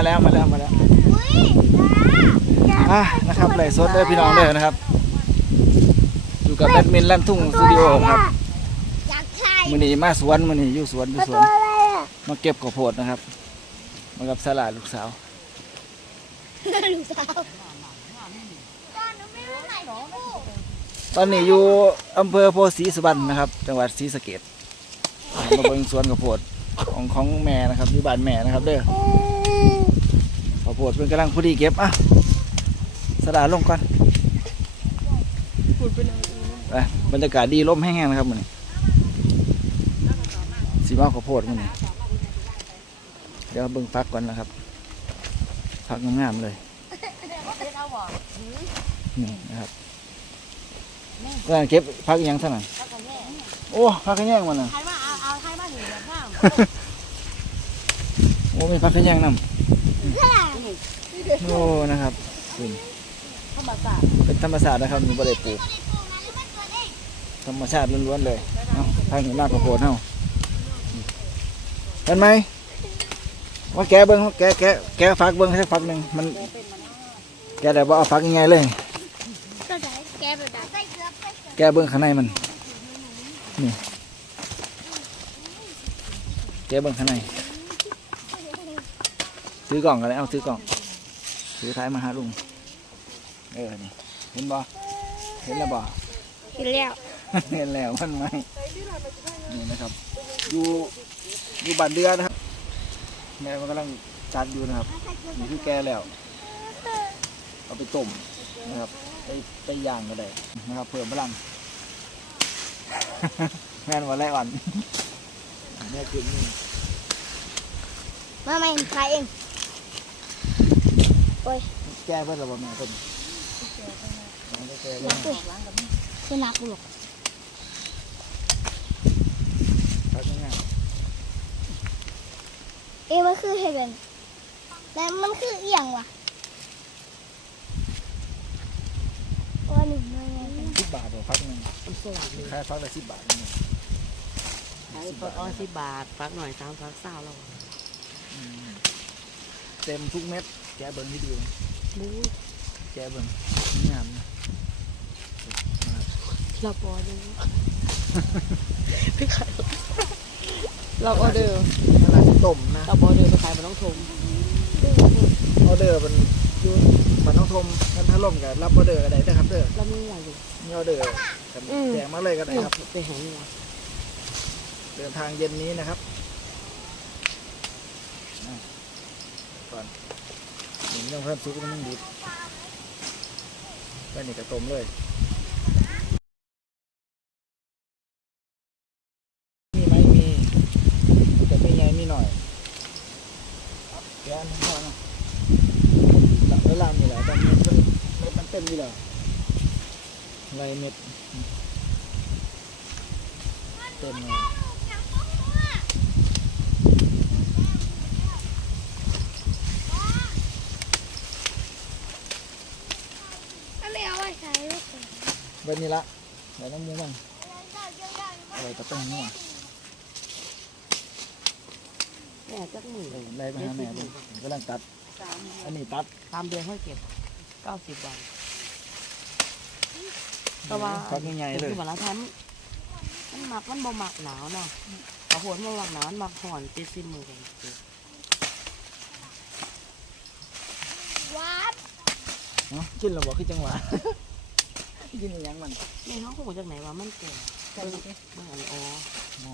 มาแล้วมาแล้วมาแล้วอุ้ยดาราอะนะครับไล่สดเด้อพี่น้องเด้อนะครับอยู่กับแอดมินลั่นทุ่งสตูดิโอครับอยากถ่ายมื้อนี้มาสวนมื้อนี้อยู่สวนอยู่สตัววนอะไรอะมาเก็บข้าวโพดนะครับมากับสลาลูกสาวลูกสาวตอนหนูไม่รู้ไหนหนูตอนนี้อยู่อำเภอโพธิ์ศรีสุวรรณนะครับ จังหวัดศรีสะเกษมาเบิ่งสวนข้าวโพดของของแม่นะครับอยู่บ้านแม่นะครับเด้อ ข้าวโพดเพิ่นกำลังพอดีเก็บอะสลาลงก่อนไปบรรยากาศดีลมแห้งๆนะครับมื้อนี้สิมาเอาข้าวโพดมื้อนี้เดี๋ยวเบิ่งพักก่อนนะครับพักงามๆเลยนี่นะครับกำลังเก็บพักอีหยังเท่านั้นโอ้พักขะแยงมันน่ะถ่ายมาเอาเอาถ่ายมาถึงแบบว่าโอ้มีพักขะแยงนำเท่าไหร่ โอ้นะครับเป็นธรรมศาสตร์เป็นธรรมชาตินะครับมีบ่ได้ปลูกธรรมชาติล้วนๆเลยเอาทางนี้ลากข้าวโพดเฮาเห็นไหมว่าแกเบิ่งแกแกแกฟักเบิ่งสักฟักหนึ่งมัน แกะได้บ่เอาฟักยังไงเลย แกแบบไหนใส่เลือไปแกเบิ่งข้างในมันนี่แกเบิ่งข้างในซื้อกล่องกันเลยเอาซื้อกล่อง ซื้อท้ายมาหาลุง เออ นี่ เห็นบ่เห็นแล้วบ่เห็นแล้ว เห็นแล้วมันไหมนี่นะครับอยู่อยู่บ้านเดือนะครับแม่มันกำลังจัดอยู่นะครับนี่คือแก่แล้ว เอาไปต้มนะครับไปไปย่างก็ได้นะครับ เพิ่มพลังแม่นวันแรกวันแม่กินนี่มาไม่ถ่ายเอง แก้เพื่อระบบแม่ต้มน้องก็แก้แล้วคือนักบุกพักง่ายเอ้มันคือเฮเบนแต่มันคือเอียงว่ะว่าหนึ่งเลยสิบบาทเดี๋ยวพักหนึ่งค่าพักละสิบบาทนี่ขายปลาอ้อยสิบบาทฟักหน่อยสามฟักเศร้าแล้วอืมเต็มทุกเม็ด แกะเบิ้งที่ดีนะมูแกะเบิ้งงามนะเราออเดอร์พี่ขายเราออเดอร์ขนาดต้มนะเราออเดอร์ไปขายมันต้องทมออเดอร์มันอยู่มันต้องทมกันถล่มกับรับออเดอร์กันได้นะครับเด้อเรามีอะไรอยู่มีออเดอร์กันอืมแจกมาเลยก็ได้ครับไปหาเงินเดินทางเย็นนี้นะครับอะก่อน หนึ่งเพิ่มซุปมันดิบก็นี่กระต้มเลยมีไหมมีแต่ไม่ใหญ่มีหน่อยแกนพอเนาะหลังเวลามีแหละแต่เม็ดมันเม็มันเต็มอยู่แล้วไรเม็ดเต็มเลย ไม่เอาไว้ใช้ลูก แบบ นี้ละใส่น้ำมูมันอะไรก็ต้องนัวแม่จักหมื่นเออไล่ไปหาแม่เลยกำลังตัด อันนี้ตัดตามเดือนเขาเก็บเก้าสิบบาทแต่ว่าพักใหญ่ๆเลยคือวันละแทมมันหมักมันบ่หมักหนาวเนาะข้าวโพดมันหมักหนาวมันหมักห่อนติดซิมมือกันวัดเนาะกินแล้วบอกคือจังหวะ กินอหยังมันนี่เขาคงจากไหนว่ามันแก่เบิ่งเบิ่งอันนี้อ๋ออ๋อ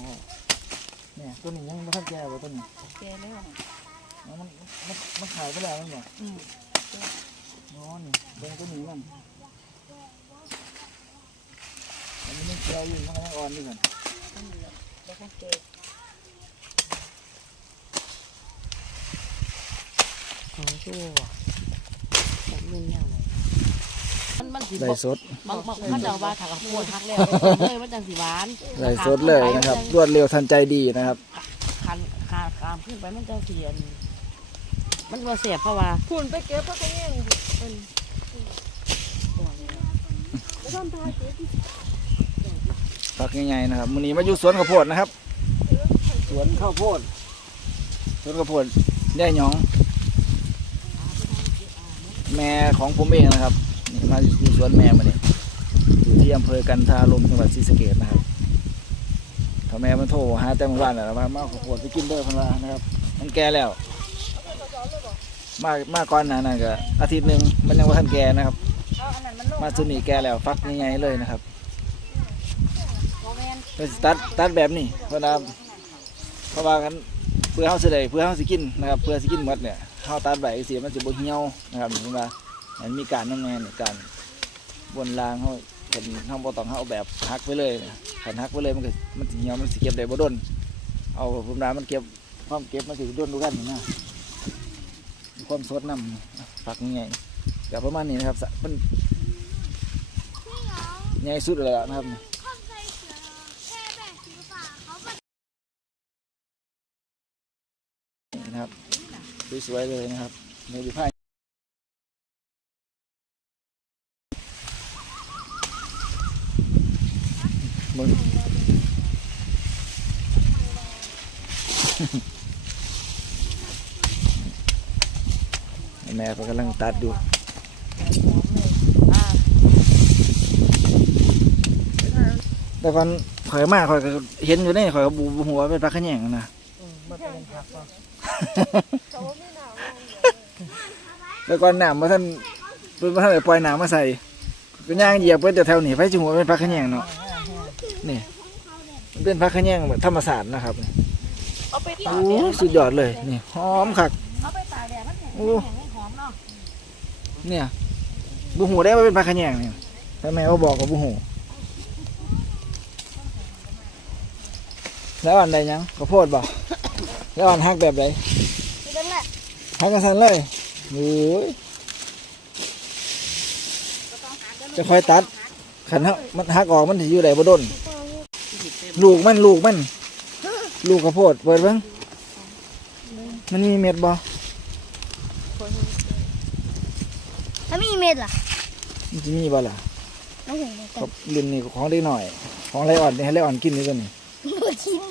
เนี่ยตัวนี้ยังไม่ทันแก่บ่ตัวนี้แก่แล้วอ๋อมันมันมันขายไปแล้วมันบอกอืมอ๋อนี่เบิ่งตัวนี้มันอันนี้มันแก่อยู่มันกำลังอ่อนอยู่กันอ๋อชั่วแบบเงินแนวไหน มันมันสิไล่บอกสด บางบางเขาจะเอาว่าถักกับขวดทักแล้วเลยมันจังสีหวานไล่สดเลยนะครับ รวดเร็วทันใจดีนะครับ คันขาดการขึ้นไปมันจะเสียนมันว่าเสียบเพราะว่าคุณไปเก็บพวกนี้เป็นผักใหญ่ๆนะครับมื้อนี้มาอยู่สวนข้าวโพดนะครับ สวนข้าวโพด สวนข้าวโพดย่ายหยอง แม่ของผมเองนะครับนี่ มาอยู่สวนแม่มาเนี่ยอยู่ที่อำเภอกันทาลมจังหวัดศรีสะเกษนะครับถ้าแม่มันโทรหาแต่มื่านน่ะว่ามาเอาขวดไปกินเด้อพันว่านะครับ มันแก่แล้ว มามาก่อนนานั่นก็อาทิตย์หนึ่งมันยังว่าท่านแก่นะครับเอาอันนั้นมันลงมาสุนี่แก่แล้วฟักใหญ่ๆเลยนะครับเมนก็ตัดตัดแบบนี้เพราะว่าเพราะว่ากันเพื่อเฮาสิได้เพื่อเฮาสิกินนะครับ เพื่อสิกินหมดเนี่ยเฮาตัดใบเสิมันสิบ่เหี่ยวนะครับเห็นว่ามั มันมีการนำแน่นการบนรางเฮาเห็นเฮาบ่ต้องเฮาเอาแบบหักไปเลยขันหักไปเลยมันก็มันสิเหี่ยวมันสิเก็บได้บ่ดนเอาผมดามันเก็บความเก็บมันสิดนดูกันนะความสดนำฝักใหญ่ก็ประมาณนี้นะครับมันใหญ่สุดแล้วนะครับข้องาเขาก็นี่นะครับสวยๆเลยนะครับในดูผ้า มึงแม่เขากำลังตัดอยู่อ่าแต่ก่อนข่อยมากข่อยก็เห็นอยู่นี่ข่อยก็บูบหัวเป็นปลาขะแยงนะมันเป็นผักก่อนแต่ก่อนน้ำมาท่านเป็นมาท่านได้ปล่อยน้ำมาใส่ก็ย่างเหยียบเพื่อแต่แถวนี้ไฟจิหัวเป็นปลาขะแยงเนาะ นี่มันเป็นปลาขะแยงแบบธรรมศาสตร์นะครับเอาไปตากโอ้แดดสุดยอดเลยนี่หอมคัก เอาไปตากแดดมันแห้งโอ้แห้งให้หอมเนาะเนี่ยบุหูได้ว่าเป็นปลาขะแยงเนี่ยแต่แม่ก็บอกกับบุหูแล้วอันใดยังข้าวโพดบอกแล้วอันฮักแบบไหนคือนั่นแหละฮักกันสันเลยโอ้ย จะคอยตัด ขันฮักมันฮักออกมันถืออยู่ไหนบ่ดน ลูกมันลูกมัน ลูกข้าวโพดเปิดเบ้างมันมีเม็ดบ่ถ้ามีเม็ดล่ะมันจะมีบ่ล่ะน้องเห็นไหมครับรุ่นนี้ของได้หน่อย ของไรอ่อนนี่ให้ไรอ่อนกินนี่ตัวนี้บ่ชิม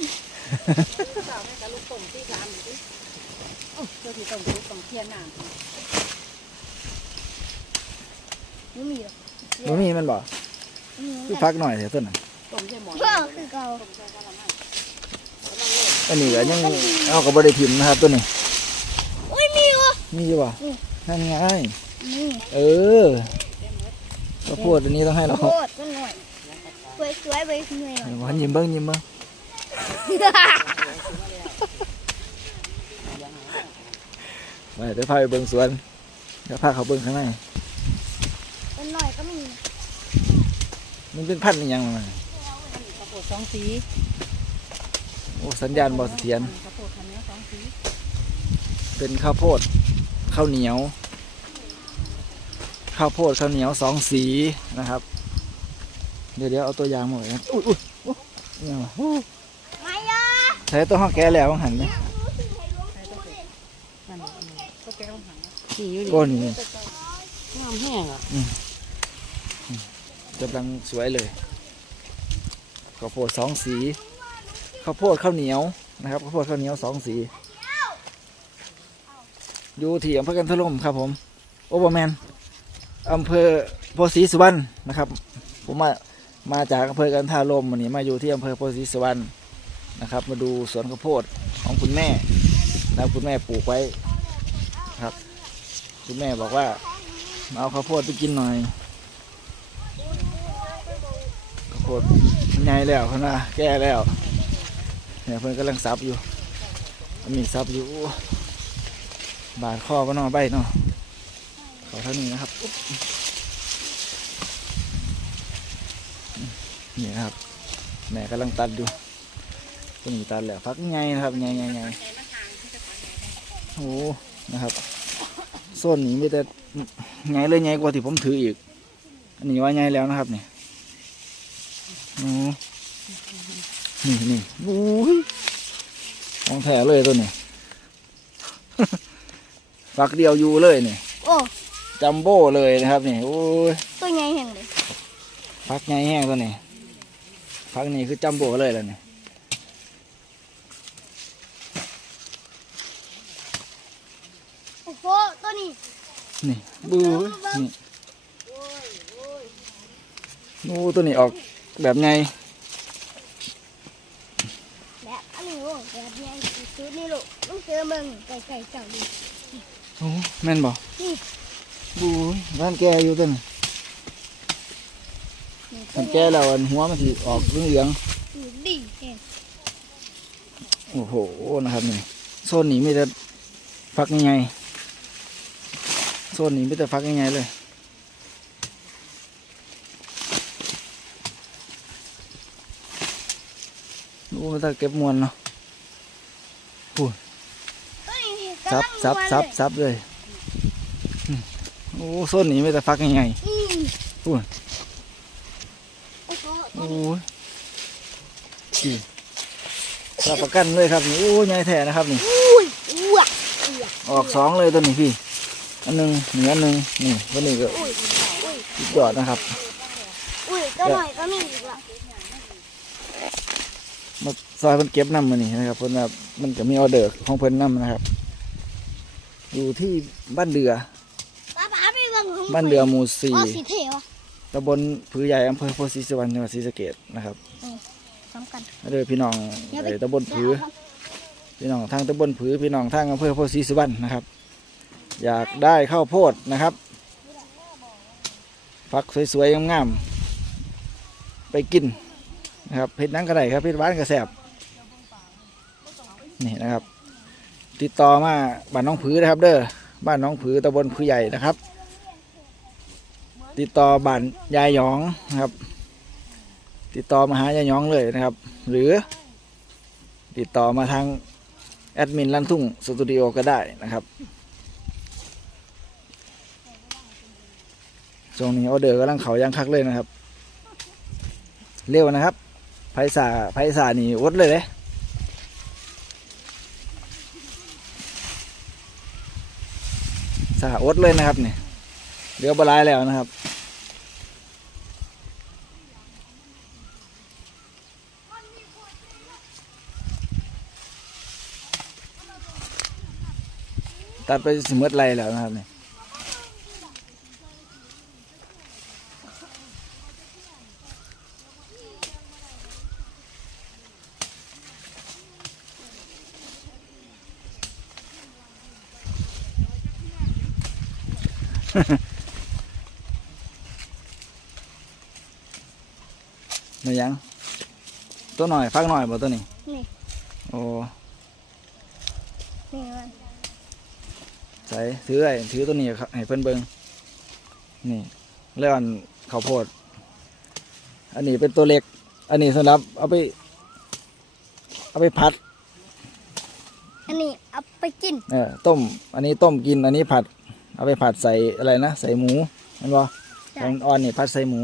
สาวแม่กับลูกต้มที่ร้านนี่ดิโอ้เจ้าที่ต้มลูกต้มเทียนน้ำไม่มีหรอกบ่มีมันบ่คือพักหน่อยเถอะต้นน่ะ ต้มใส่หม้อก็คือเก่าอันนี้ก็ยังเอากับ่ได้พิมพ์นะครับตัวนี้อุ้ยมีวะมีอยู่บ่อืมนั่นไงนี่เออข้าวโพดอันนี้ต้องให้เราโคตรก็หน่อยสวยสวยๆไปหน่อยหน่อยวันยิ้มเบิ้งยิ้มเบิ้งไปเดี๋ยวพาไปเบิ้งสวนเดี๋ยวพาเขาเบิ้งข้างในเป็นหน่อยก็มีนะมันเป็นพันธุ์อิหยังมันข้าวโพด สองสีโอ้สัญญาณบ่เสถียรข้าวโพดคันนี้สองสีเป็นข้าวโพดข้าวเหนียว ข้าวโพดข้าวเหนียวสองสีนะครับ เดี๋ยวเดี๋ยวเอาตัวอย่างมาไว้นะอุ้ยอุ้ยอุ้ยอิหยังวะอู้ไม่ยาใช้ตัวห้องแก้แล้วหันไหมนั่นน่ะก็แก้วหันนี่อยู่โอ้นี่นี่น้ำแห้งอะกำลังสวยเลย ข้าวโพดสองสีข้าวโพดข้าวเหนียวนะครับข้าวโพดข้าวเหนียวสองสี อยู่ที่อำเภอกันทะลมครับผมโอเบอร์แมนอำเภอโพธิ์ศรีสุวรรณนะครับ ผมมามาจากอำเภอกันทาลมวันนี้มาอยู่ที่อำเภอโพธิ์ศรีสุวรรณนะครับ มาดูสวนข้าวโพดของคุณแม่แล้วคุณแม่ปลูกไว้ครับ คุณแม่บอกว่ามาเอาข้าวโพดไปกินหน่อยข้าวโพด ใหญ่แล้วนะแก่แล้วเนี่ยเพิ่อนกำลังซับอยู่มีซับอยู่ บาดคอก็นอใบเนาะเขาเท่านี้นะครับนี่นะครับ แม่กำลังตัดอยู่ตัวนี้ตัดแล้วพักไงนะครับไงไงไงโอ้นะครับส้นนี้มีแต่ไงเลยไงกว่าที่ผมถืออีก อันนี้ว่าไงแล้วนะครับเนี่ย โอ้นี่นี่โอ้ยของแท้เลยตัวนี้ฝักเดียวอยู่เลยนี่โอ้จัมโบ้เลยนะครับนี่โอ้ยตัวใหญ่แห่งเลยฝักใหญ่แห้งตัวนี้ฝักนี้คือจัมโบ้เลยแล้วนี่โอ้โหตัวนี้นี่บูนี่โอ้ตัวนี้ออก แบบไงแบบอันนี้ลูกแบบนี้ชุดนี่ลูกลูกเจอมึงไก่ไก่เจ้าดิโอ้แม่นบ่นี่บูบ้านแกอยู่ตัวนี้นี่ตัมัวนแกแล้วอันหัวมันสิออกเหลืองนี้ดีเห็นๆโอ้โหนะครับนี่โซนนี้มีแต่ฟักยังไงโซนนี้มีแต่ฟักยังไงเลย โอ้ถ้าเก็บมวลเนาะเฮ้ยซับซับซับซับเลยอืมโอ้โซนนี้มีแต่ฟักยังไงอืมอุ้ยโอ้โหโอ้ยดีรับประกันเลยครับนี่โอ้ยใหญ่แท้นะครับนี่อุ้ยอ้วกอ้วกออกสองเลยตัวนี้พี่ อันหนึ่งหนึ่งอันหนึ่งนี่ตัวนี้ก็อุ้ยอุ้ยสุดยอดนะครับ อุ้ยก็หน่อยก็มีอีกละ มา ซอยเพิ่นเก็บน้ำมานี่นะครับเพิ่นแบบมันก็มีออเดอร์ของเพิ่นน้ำนะครับ อยู่ที่บ้านเดือ ป้าป้าไปเบิ่งของบ้านเดือหมู่สี่อ๋อสีเทวะตำบลผือใหญ่อำเภอโพธิสุวรรณจังหวัดศรีสะเกษนะครับสำคัญเด้อพี่น้องเอ่อตำบลผือ พี่น้องทางตำบลผือพี่น้องทางอำเภอโพธิสุวรรณนะครับ อยากได้ข้าวโพดนะครับฟักสวยๆงามๆไปกินนะครับเพชรนังก็ได้ครับเพชรหวานก็แซ่บ นี่นะครับ ติดต่อมาบ้านน้องผือนะครับ เด้อบ้านน้องผือตำบลผือใหญ่นะครับ ติดต่อบ้านยายหยองนะครับ ติดต่อมาหายายหยองเลยนะครับ หรือติดต่อมาทางแอดมินลันทุ่งสตูดิโอก็ได้นะครับช่วงนี้ออเดอร์กำลังเขายังคักเลยนะครับ เร็วนะครับไพศาไพศานี่วดเลยเลยาอดเลยนะครับเนี่ยเดี๋ยวบลายแล้วนะครับตัดไปสมมติไรแล้วนะครับเนี่ย นี่ยัง ตัวหน่อยฟักหน่อยบ่ตัวนี้ นี่ โอ้ นี่มันใส่ถือไอ้ถือตัวนี้ครับให้เพิ่นเบิงนี่แล้วอันข้าวโพด อันนี้เป็นตัวเล็ก อันนี้สำหรับเอาไปเอาไปผัด อันนี้เอาไปกิน เออต้ม อันนี้ต้มกิน อันนี้ผัด เอาไปผัดใส่อะไรนะ ใส่หมูเห็นบ่ใช่แตงอ่อนนี่ผัดใส่หมู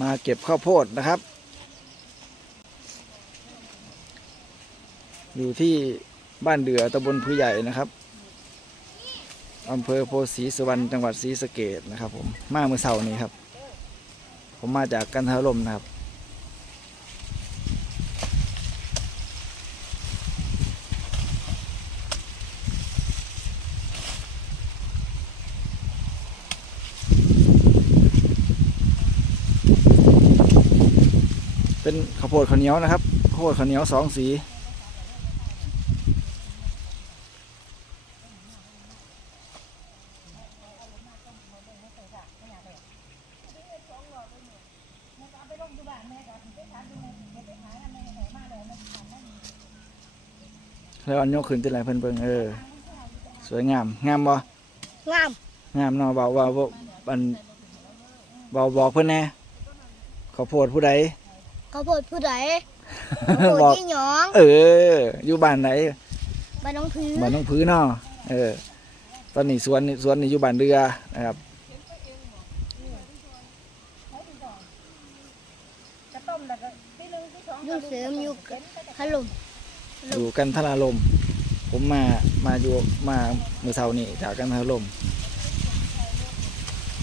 มาเก็บข้าวโพดนะครับ อยู่ที่บ้านเดือตำบลพือใหญ่นะครับอำเภอโพธิ์ศรีสุวรรณจังหวัดศรีสะเกดนะครับผมมาเมื่อเสาร์นี้ครับ ผมมาจากกันทารลมนะครับ เป็นข้าวโพดข้าวเหนียวนะครับข้าวโพดข้าวเหนียวสองสีแล้วอันยกขึ้นที่ไหนเพิ่นเบิ่งเออ สวยงาม งามบ่งามงามเนาะเบาเบาเบาอันเบาบอกเพิ่นแหน่ข้าวโพดผู้ใด ข้าวโพดผู้ใดข้าวโพดบอกที่หยองเออ อยู่บ้านไหนบ้านน้องพื้นบ้านน้องพื้นเนาะเออ ตอนนี้สวนนี่สวนนี่อยู่บ้านเรือนะครับยุ่งเสริมอยู่ขลุ่มอยู่กันทราลม ผมมามาอยู่มาเมื่อเช้านี้จากกันทราลม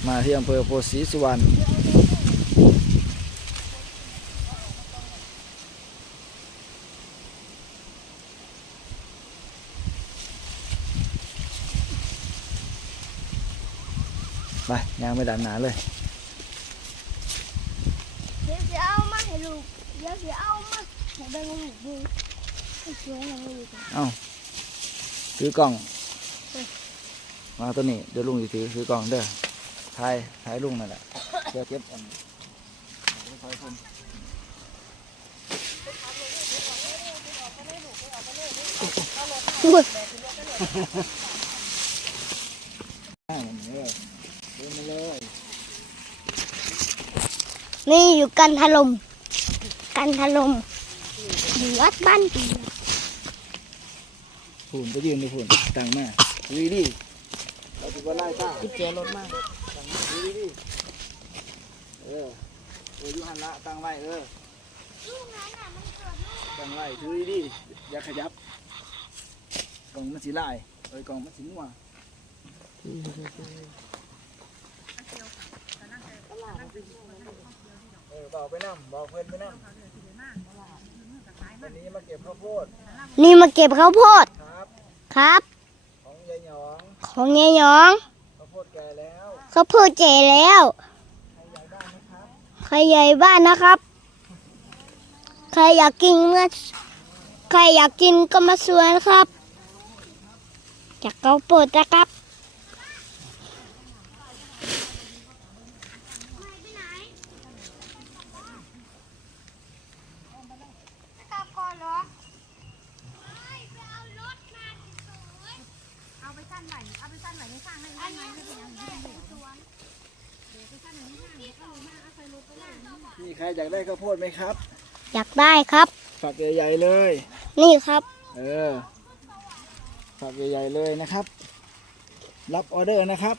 มาที่อำเภอโพธิ์ศรีสุวรรณ ไปดันหนาเลยเดี๋ยวจะเอามาให้ลูกเดี๋ยวจะเอามาให้เบิ่งลูกดูให้สวยให้ลูกถือกล่องมาตัวนี้เดี๋ยวลุงจะถือถือกล่องเด้อถ่ายถ่ายลุงนั่นแหละเดี๋ยวเก็บอันถ่ายผมอ่าเออเดินมาเลย นี่อยู่กันถล่มกันถล่มอยู่วัดบ้านปีฝุ่นไปยืนในฝุ่นตังมาดีดีเราจะมาไล่ต้ากุญแจรถมากดีดีเออเอออยูหันละตั้งไว้เออตั้งไว้ถือดีอย่าขยับกล่องมันสีลายเอ้ยกล่องมันสีนัว เออบอกไปนั่บอกเพื่อนไปนั่วันนี้มาเก็บข้าวโพดนี่มาเก็บข้าวโพดครับ ครับ ของยายหยอง ของยายหยอง ข้าวโพดแก่แล้วข้าวโพดเจแล้วใครใหญ่บ้านนะครับ ใครอยากกินเมื่อใครอยากกินก็มาสวนครับ จากข้าวโพดนะครับ มีใค รอยากได้ข้าวโพดไหมครับ อยากได้ครับ ฝักใหญ่ๆเลย นี่ครับ เออ ฝักใหญ่ๆเลยนะครับ รับออเดอร์นะครับ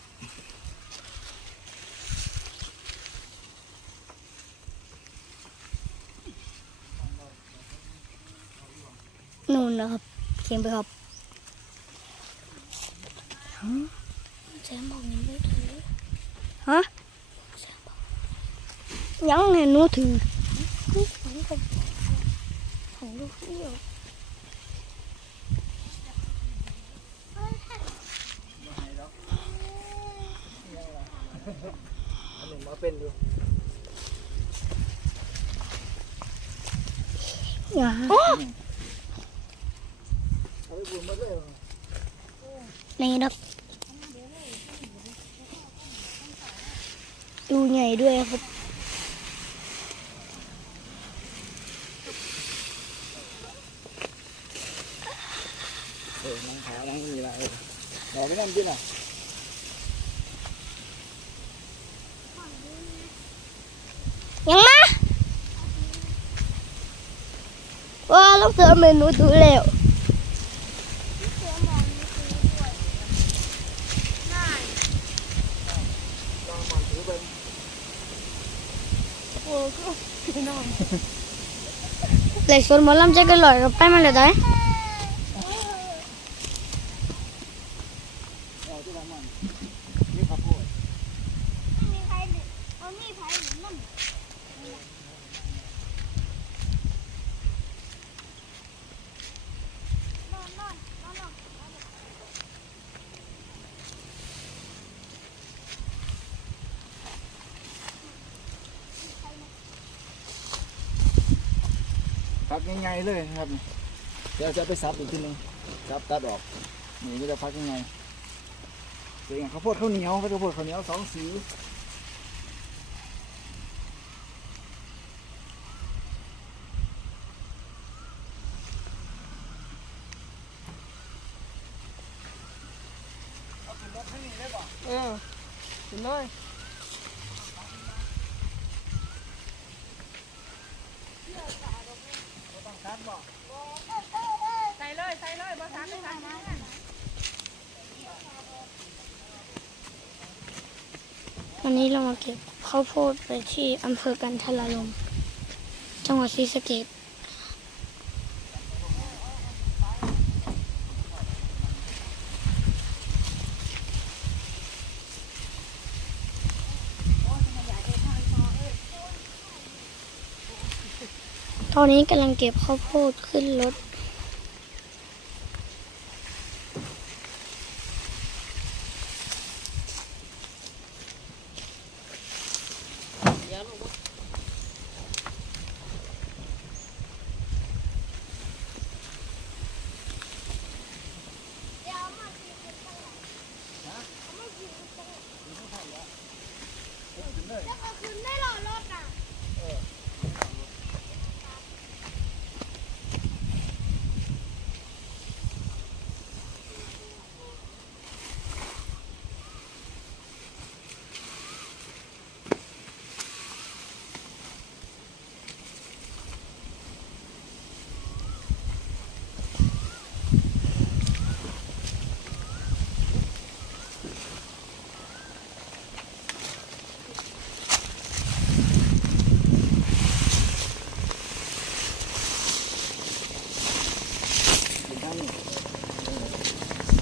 นู่นนะครับเขียนไปครับฮะแซมบอก ยังไม่ถือฮะยังเห็นหนูถือของกับของลูกเดียวอันหนึ่งมาเป็นอยู่อย่าเอาไปบุญมาด้วยนี่ครับดูใหญ่ด้วยครับ เออนั่งขานั่งนี่ละเออบอกไม่นั่นกินอะ ยังมาว่าลูกเสือเมนูดูแล้วลองมันถือเป็น เลยชวนหมอลำจะกันลอยกับไปมาเลยได้ เอาที่ละมันนี่ข้าวโพด พักง่ายๆเลยนะครับเดี๋ยวจะไปซับอีกทีหนึงซับตัดออกนี่ก็จะพักยังไงเป็นอย่างข้าวโพดข้าวเหนียวข้าวโพดข้าวเหนียวสองสีเอาขึ้นรถให้นี่ได้ป่ะ เออถึงเลย ต้องคัดบ่ ใส่เลยใส่เลยบ่ซักไม่ซักนะ วันนี้ เราเก็บข้าวโพดไปที่อำเภอกันทรลมจังหวัดศรีสะเกษตอนนี้กำลังเก็บข้าวโพดขึ้นรถ น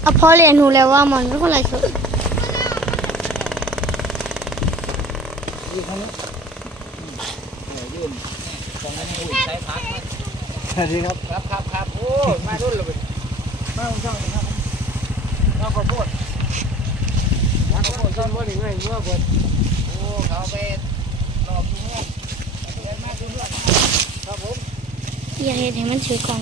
ก็ เพราะเรียนรู้แล้วว่ามันไม่คนไรสุดยืนข้างนี้เออยืนตรงนั้นให้คุยใช้พักมาสวัสดีครับ ครับครับครับโอ้ยมารุ่นเลยมาของช่องนี้ครับมาขอโทษมาเขาบอกซ่อนว่าหนึ่งไงเมื่อคนโอ้เขาไปรอบนี้เดินมาดูเพื่อนครับผมอย่าเห็นให้มันถือกล่อง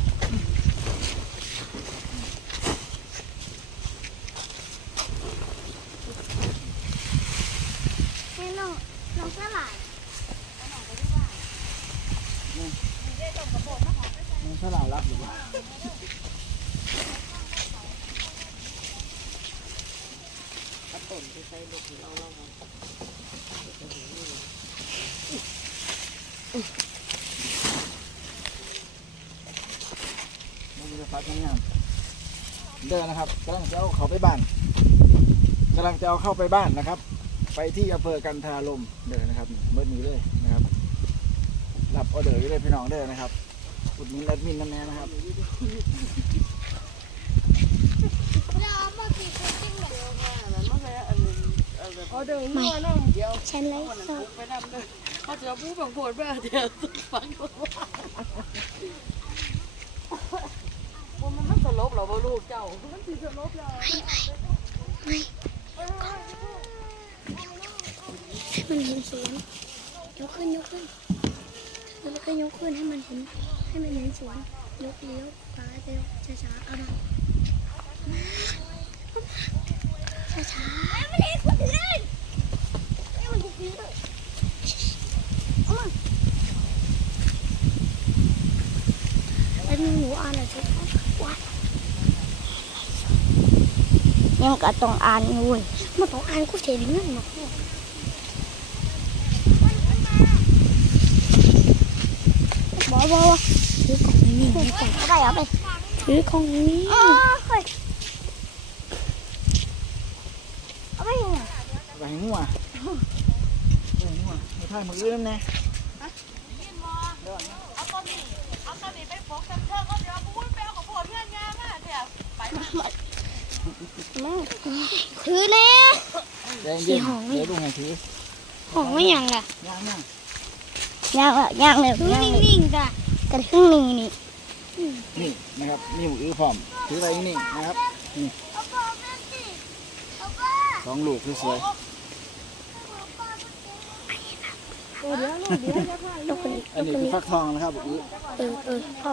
ให้น้องน้องสลาย มันสลาวรับหรือเปล่า ต้นที่ใส่ลูกเราเรา มันจะฟัดงาม เดินนะครับกำลังจะเอาเขาไปบ้านกำลังจะเอาเข้าไปบ้านนะครับ ไปที่อำเภอกันทราลมเดินนะครับเมื่อนี้เลยนะครับรับออเดอร์ไว้เลยพี่น้องเด้อนะครับอุดหนุนแอดมินนั่นแน่นะครับนั้นมาแล้วอันนึงเอาแบบเอาเดินหัวน้องเดียวฉันไลฟ์คนสนั้นดไปนำเลยเขาจะพูดบางคนว่าเดี๋ยวฟังว่ามันมันส ลบเหรอว่าลูกเจ้ามันสิสลบแล้วให้มันเห็นสวนยกขึ้นยกขึ้นแล้วก็ยกขึ้นให้มันเห็นให้มันเห็นสวนยกเลี้ยวซ้ายเลี้ยวช้าๆเอามาช้าๆให้มันเห็นคนอื่นให้มันเล่นเอามาแล้วหนูอ่านอะไรชุดวัด ยังก็ต้องอ่านเว้ยมันต้องอ่านกูเสียเงินหรอกบอบอถือกล่องนี้ถือกล่องอะไรเอาไปถือกล่องนี้เอาไปยังไงไปให้งัวไปให้งัวไม่ท่ายมืออื่นนั่นแน่เอาตอนนี้เอาตอนนี้ไปโฟกัสเธอเขาเดี๋ยวพูดไปเอาของพวกเพื่อนงานมาเดี๋ยวไป คือแน่ใจเย็นๆเดี๋ยวลุงให้ถือของไม่ยังล่ะย่างย่างยังละยังเลยคือนิ่งๆจ้ะกระทึ่งนี่นี่นี่นะครับนี่มืออื้อพร้อมถืออะไรนี่นะครับนี่สองลูกสวย เดี๋ยวลูกเดี๋ยวจะค่อยยกคนนี้ๆอันนี้คือฟักทองนะครับเออเออพ่อ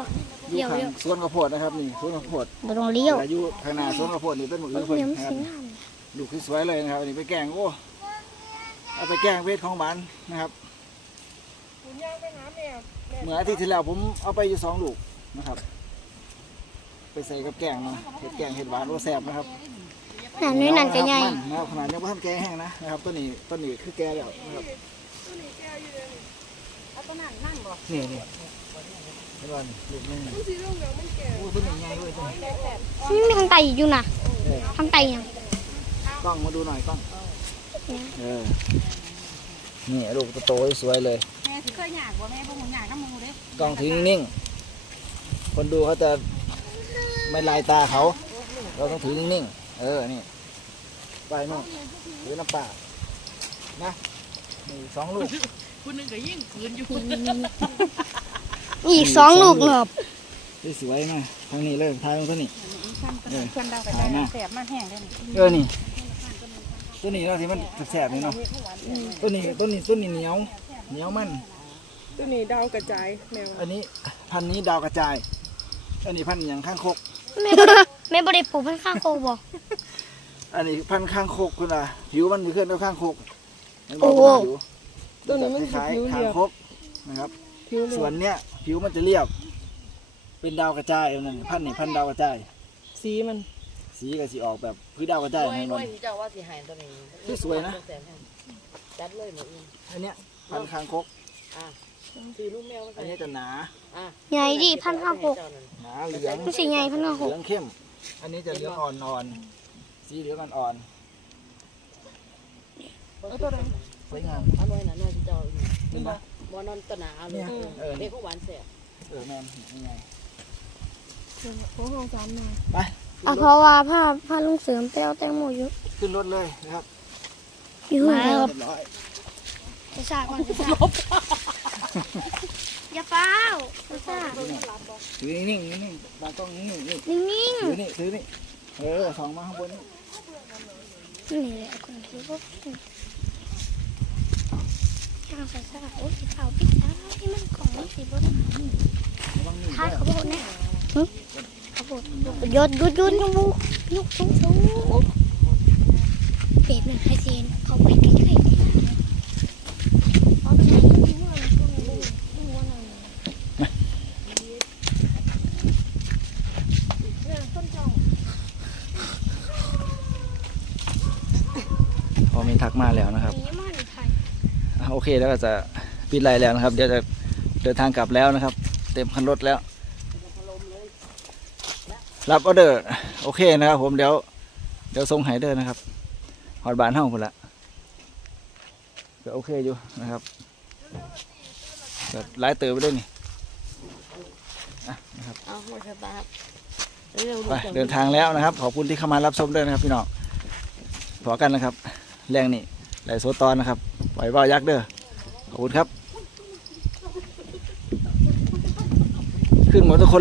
อยู่เดี๋ยวข้างเดี๋ยวสวนข้าวโพดนะครับนี่สวนข้าวโพดบ่ต้องเลี้ยวอายุข้างหน้าสวนข้าวโพดนี่เป็นมือเออื้ออเดี๋ยวมันนะครับสีงามลูกที่สวยเลยนะครับอันนี้ไปแกงโอ้เอาไปแกงเพชรของหวานนะครับคุณย่างไปหาแม่เหมื่ออาทิตย์ที่แล้วผมเอาไปอยู่สองลูกนะครับ ไปใส่กับแกงมาเห็ดแกงเห็ดหวานโอ้แซ่บนะครับนั่นนี่นั่นก็ใหญ่ มันนะครับขนาดยังไม่ทันแกงแห้งนะนะครับต้นนี้ต้นนี้คือแกแล้วนะครับ เอาตัวนั้นนั่งบ่นี่นี่เห็นว่นี่ลูกนึงผู้สีเหลืองๆมันแก่โอ้ต้นนี้ใหญ่เลยต้นนี้นี่มีทางไตอยู่น่ะทางไตยังกล้องมาดูหน่อยกล้องเออนี่ลูกโตสวยเลยแม่สิเคยหยากบ่แม่บ่หูหยากน้ำมูเด้กล้องทิ้งนิ่ง คนดูเขาจะไม่ลายตาเขา เราต้องถือนิ่งๆ เออ นี่ ไปนู่นถือน้ำปลานะ นี่สองลูกคุณนึงก็ยิ่งคืนอยู่อีกสองลูกเหงือบที่สวยนะทางนี้เลยทายตรงนี้เพื่อนเราไปได้แสบมาแห้งได้นี่เออนี่ตัวนี้เราะที่มันแสบๆนี่เนาะตัวนี้ตัวนี้ตัวนี้เหนียวเหนียวมันตัวนี้ดาวกระจายแมวอันนี้พันธุ์นี้ดาวกระจาย อันนี้พันธุ์อย่างข้างคกแม่บ่ได้แม่บ่ได้ปลูกพันธุ์ข้างโคบ่อันนี้พันธุ์ข้างคกคุณล่ะผิวมันจะขึ้นด้วยข้างคกเห็นบ โอ้อกโหว่าผิวตัวนี้มันคล้ายผิวๆเรีข้างยบคกนะครับผิวเหลืส่อวนงเนี้ยผิวมันจะเรียบ เป็นดาวกระจายเอานั่นพันธุ์นี่พันธุ์ดาวกระจาย สีมัน สีก็สีออกแบบพื้นดาวกระจายรวยนั่นรมัวยน ที่เจ้าว่าสิหายตัวนี้คือสวยนะ จัดเลยหมดอื่นอันเนี้ยพันธุ์คางคก อะซื้อลูกแมวมาอันนี้จะหนาอะใหญ่ดิพันธุ์ข้างโคหนาเหลืองมันสิใหญ่พันธุ์ข้างโคเหลืองเข้ม อันนี้จะเหลืองอ่อนๆสีเหลืองอ่อนเอาตัวนั้นๆ สวยงามเอาไว้น่ะน่าสิเจ้านี่นะบอนอนตะหนาเลยเนี่ยเออเด็กของหวานแสบเออแม่นยังไงโอ้ห้องสามหน่อยไปอะเพราะว่าผ้าผ้าลุงเสริมไปเอาแตงโมอยู่ขึ้นรถเลยนะครับอยู่ไหนครับเรียบร้อยจะสาก่อนจะสาอย่าเฝ้าจะสาถือนิ่งๆนิ่งๆตากล้องนิ่งๆนี่นิ่งถือนี่ถือนี่เออส่องมาข้างบนนี่ๆนี่แหละคนที่พวก ทางสาสาโอ้ยข่าวพิษนะที่มันของมันสีบนระวังนี่ท้ายเขาบอกเนี่ยเขาบอกยดยุดยุดยุดยุดสูงสูงเป็ดหนึ่งให้เซนเขาไปใกล้ๆเอาไปไหนก็ไม่รู้นะช่วงนี้ดูดูว่าหน่อย เนี่ยต้นจอง พอมีทักมาแล้วนะครับ นี่มันไทย อะโอ เคแล้วก็จะปิดไลน์แล้วนะครับ เดี๋ยวจะเดินทางกลับแล้วนะครับ เต็มคันรถแล้ว รับออเดอร์โอเคนะครับผมเดี๋ยวเดี๋ยวส่งไฮเดอร์นะครับฮอดบานห้องคนละก็โอเคอยู่นะครับก็ไล่เติมไปด้วยนี่เอาหัวสตาร์ทเร็วๆลูไปกจังเดินทางแล้วนะครับ ขอบคุณที่เข้ามารับชมด้วยนะครับพี่น้องพอกันนะครับ แรงนี่ไหลโซตอนนะครับ ปล่อยว่าวยักษ์เด้อ ขอบคุณครับ ขึ้นหมดทุกคน